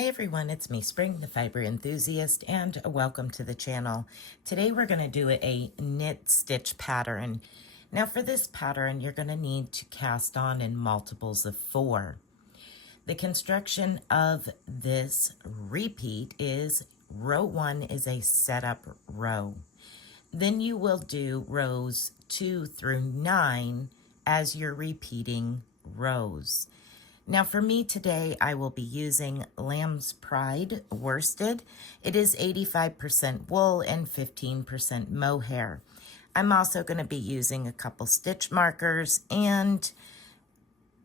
Hi everyone, it's me, Spring, the fiber enthusiast, and welcome to the channel. Today we're going to do a knit stitch pattern. Now for this pattern, you're going to need to cast on in multiples of 4. The construction of this repeat is row 1 is a setup row. Then you will do rows 2 through 9 as you're repeating rows. Now for me today, I will be using Lamb's Pride worsted. It is 85% wool and 15% mohair. I'm also going to be using a couple stitch markers and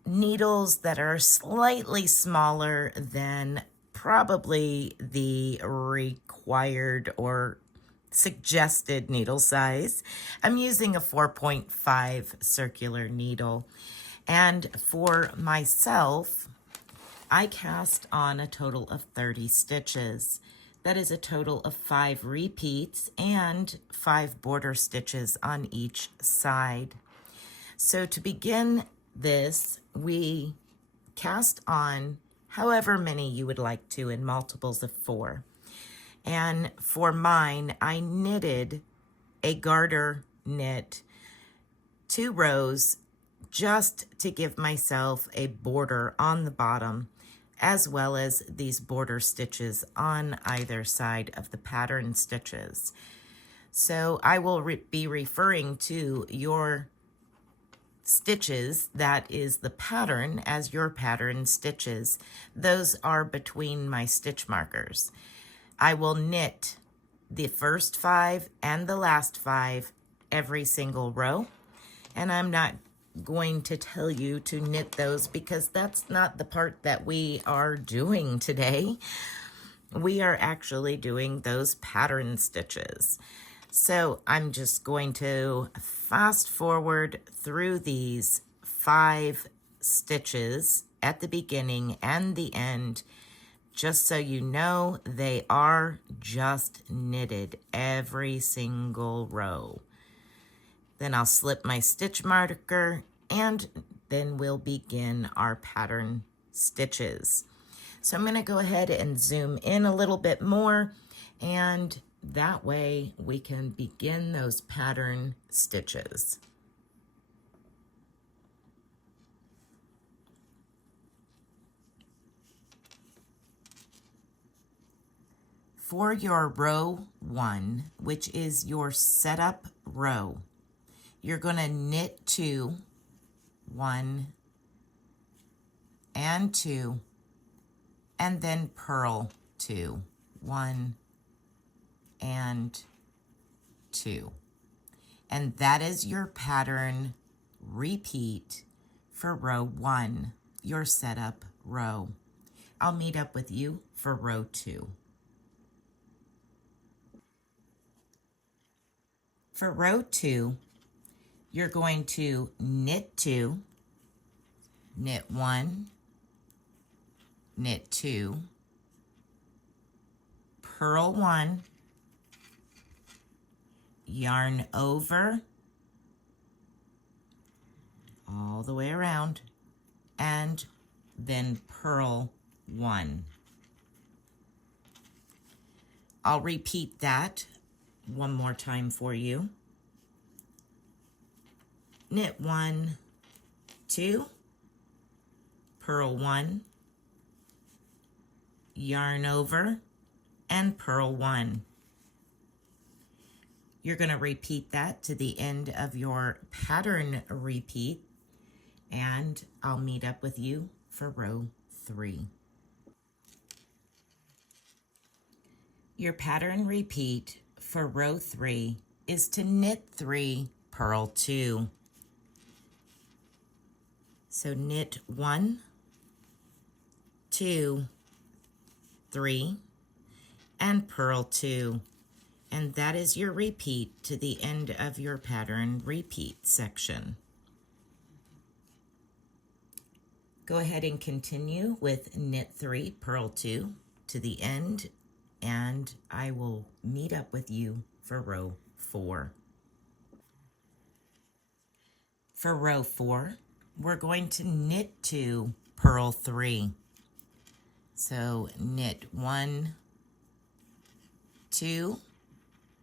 needles that are slightly smaller than probably the required or suggested needle size. I'm using a 4.5 circular needle. And for myself, I cast on a total of 30 stitches. That is a total of 5 repeats and 5 border stitches on each side. So to begin this, we cast on however many you would like to in multiples of 4. And for mine, I knitted a garter knit 2 rows just to give myself a border on the bottom, as well as these border stitches on either side of the pattern stitches. So I will be referring to your stitches, that is the pattern, as your pattern stitches. Those are between my stitch markers. I will knit the first 5 and the last 5 every single row, and I'm not going to tell you to knit those because that's not the part that we are doing today. We are actually doing those pattern stitches. So I'm just going to fast forward through these 5 stitches at the beginning and the end, just so you know they are just knitted every single row. Then I'll slip my stitch marker and then we'll begin our pattern stitches. So I'm going to go ahead and zoom in a little bit more, and that way we can begin those pattern stitches. For your row 1, which is your setup row, you're going to knit 2, 1 and 2, and then purl 2, 1 and 2. And that is your pattern repeat for row 1, your setup row. I'll meet up with you for row 2. For row 2, you're going to knit 2, knit 1, knit 2, purl 1, yarn over all the way around, and then purl 1. I'll repeat that one more time for you. Knit 1, 2, purl 1, yarn over, and purl 1. You're going to repeat that to the end of your pattern repeat, and I'll meet up with you for row 3. Your pattern repeat for row 3 is to knit 3, purl 2. So knit 1, 2, 3, and purl 2. And that is your repeat to the end of your pattern repeat section. Go ahead and continue with knit 3, purl 2 to the end, and I will meet up with you for row 4. For row 4, we're going to knit 2, purl 3. So knit 1, 2,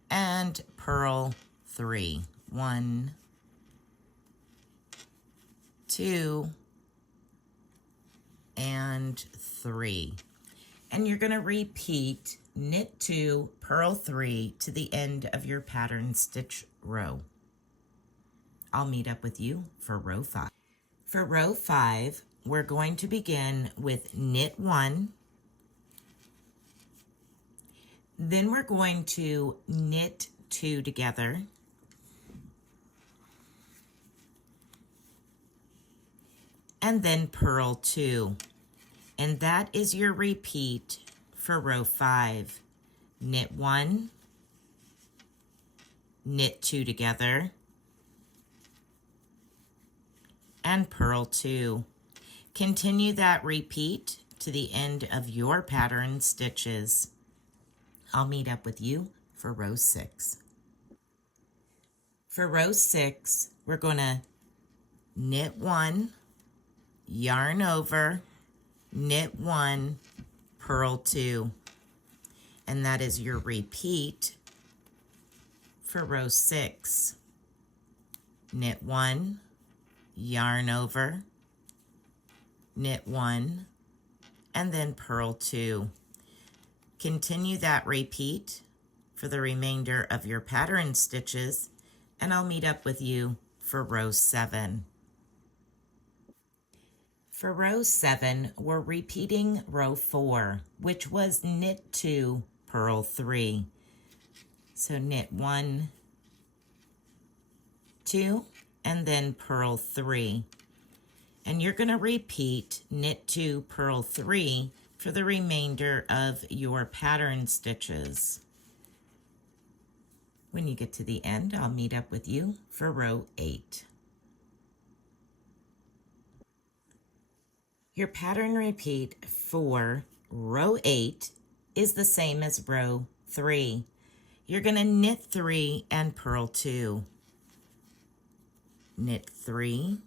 and purl 3. 1, 2, and 3. And you're going to repeat knit 2, purl 3 to the end of your pattern stitch row. I'll meet up with you for row 5. For row 5, we're going to begin with knit 1. Then we're going to knit 2 together. And then purl 2. And that is your repeat for row 5. Knit 1, knit 2 together, and purl 2. Continue that repeat to the end of your pattern stitches. I'll meet up with you for row 6. For row 6, we're going to knit 1, yarn over, knit 1, purl 2. And that is your repeat for row 6. Knit 1, yarn over, knit 1, and then purl 2. Continue that repeat for the remainder of your pattern stitches, and I'll meet up with you for row 7. For row 7, we're repeating row 4, which was knit 2, purl 3. So knit 1, 2, and then purl 3. And you're going to repeat knit 2, purl 3 for the remainder of your pattern stitches. When you get to the end, I'll meet up with you for row 8. Your pattern repeat for row 8 is the same as row 3. You're going to knit 3 and purl 2. Knit 3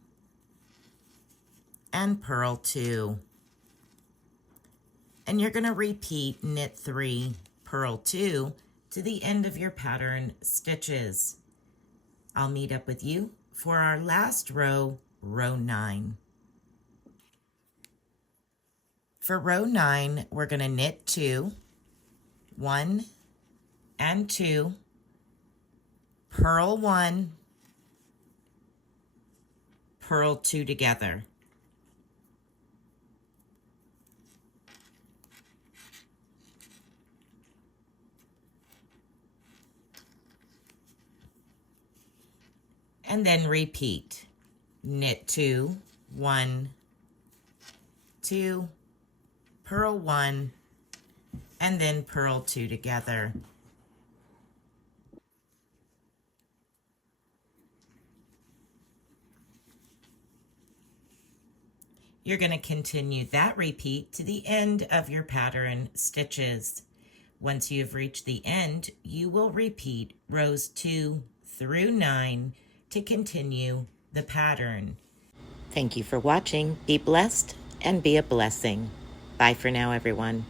and purl 2. And you're going to repeat knit 3, purl 2 to the end of your pattern stitches. I'll meet up with you for our last row, row 9. For row 9, we're going to knit 2, 1 and 2, purl 1, purl 2 together. And then repeat. Knit 2, 1, 2, purl 1, and then purl 2 together. You're going to continue that repeat to the end of your pattern stitches. Once you have reached the end, you will repeat rows 2 through 9 to continue the pattern. Thank you for watching. Be blessed and be a blessing. Bye for now, everyone.